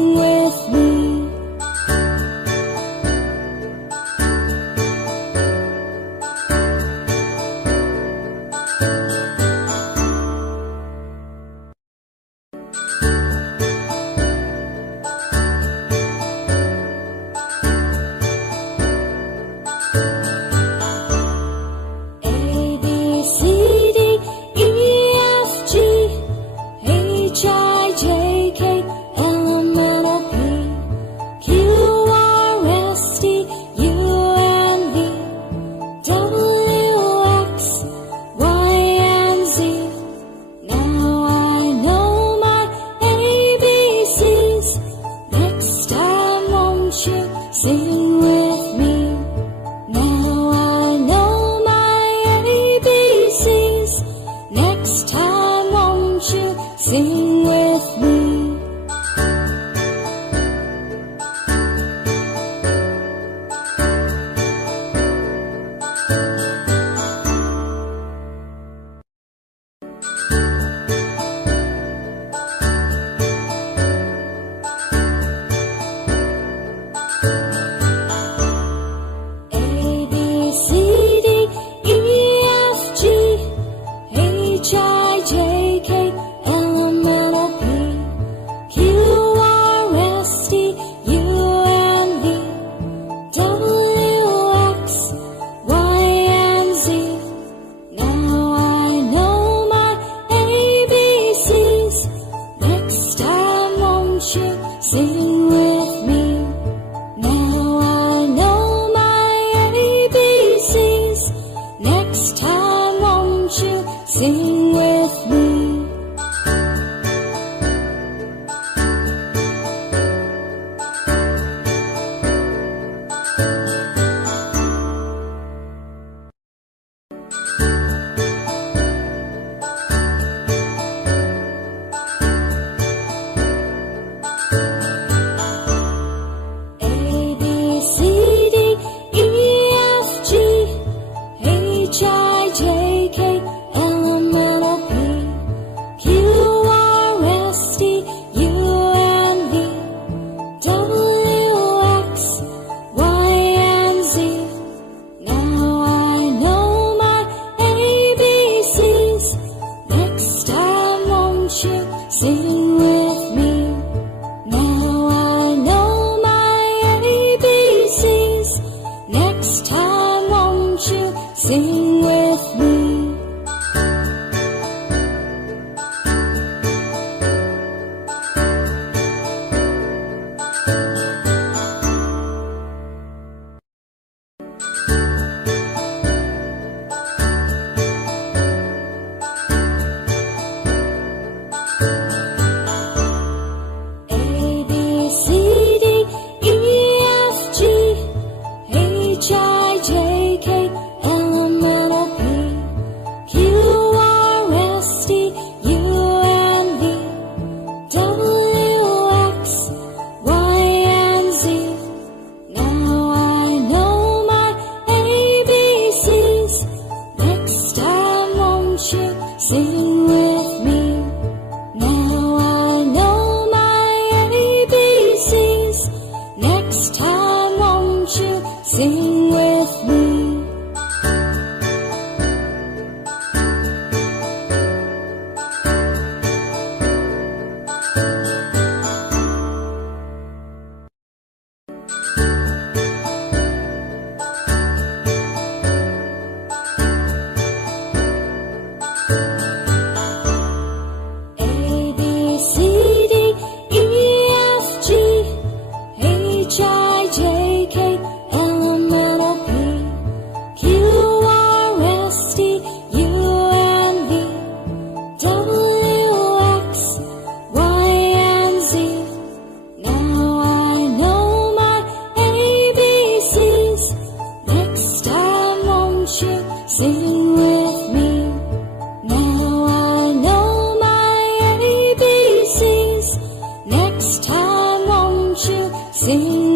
sing with me. Sing with me. Now I know my ABCs. Next time won't you sing with me? Sing with me. Now I know my ABCs. Next time won't you sing with me? Sing with me. Now I know my ABCs. Next time won't you sing with me? Sing with me. Now I know my ABCs. Next time won't you sing with me? Sing with me. Now I know my ABCs. Next time won't you sing